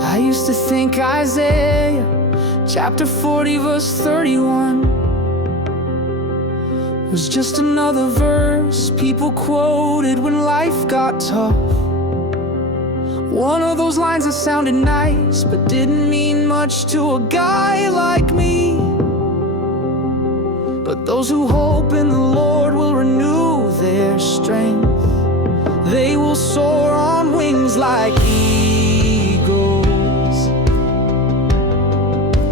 I used to think Isaiah chapter 40 verse 31 was just another verse people quoted when life got tough. One of those lines that sounded nice but didn't mean much to a guy like me. But those who hope in the Lord will renew their strength. They will soar on wings like eagles.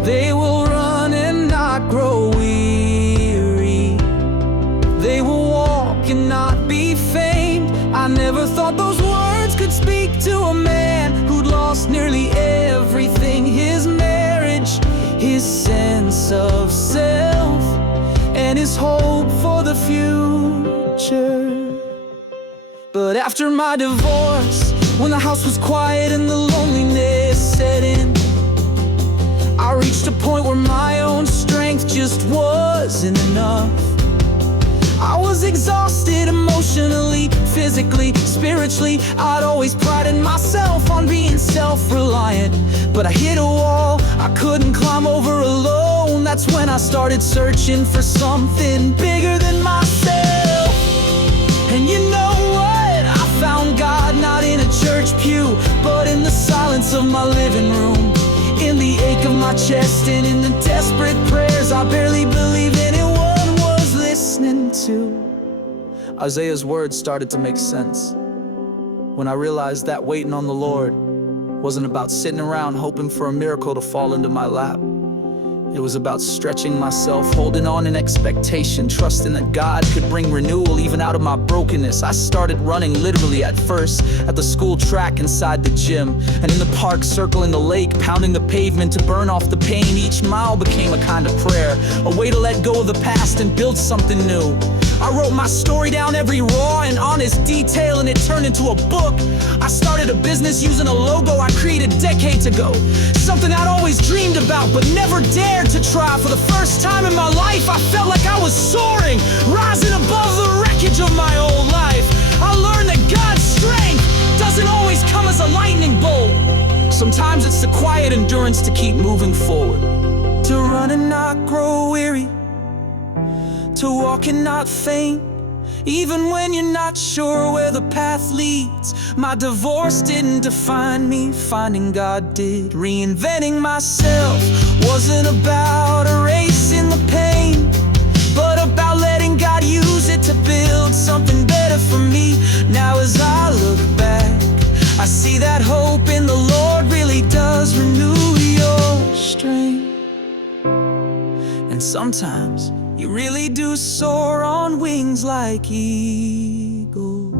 They will run and not grow weary. They will walk and not be faint. I never thought those words could speak to a man who'd lost nearly everything: his marriage, his sense of self, and his hope for the future. But after my divorce, when the house was quiet and the loneliness set in, I reached a point where my own strength just wasn't enough. I was exhausted emotionally, physically, spiritually. I'd always prided myself on being self-reliant, but I hit a wall I couldn't climb over alone. That's when I started searching for something bigger than myself. And you know what? I found God not in a church pew, but in the silence of my living room, in the ache of my chest, and in the desperate prayers I barely believed anyone was listening to. Isaiah's words started to make sense when I realized that waiting on the Lord wasn't about sitting around hoping for a miracle to fall into my lap. It was about stretching myself, holding on in expectation, trusting that God could bring renewal even out of my brokenness. I started running literally at first, at the school track, inside the gym, and in the park, circling the lake, pounding the pavement to burn off the pain. Each mile became a kind of prayer, a way to let go of the past and build something new. I wrote my story down, every raw and honest detail, and it turned into a book. I started a business using a logo I created decades ago, something I'd always dreamed about but never dared to try. For the first time in my life, I felt like I was soaring, rising above the wreckage of my old life. I learned that God's strength doesn't always come as a lightning bolt. Sometimes it's the quiet endurance to keep moving forward, to run and not grow weary, to walk and not faint, even when you're not sure where the path leads. My divorce didn't define me, finding God did. Reinventing myself wasn't about erasing the pain, but about letting God use it to build something better for me. Now as I look back, I see that hope in the Lord really does renew your strength. And sometimes you really do soar on wings like eagles.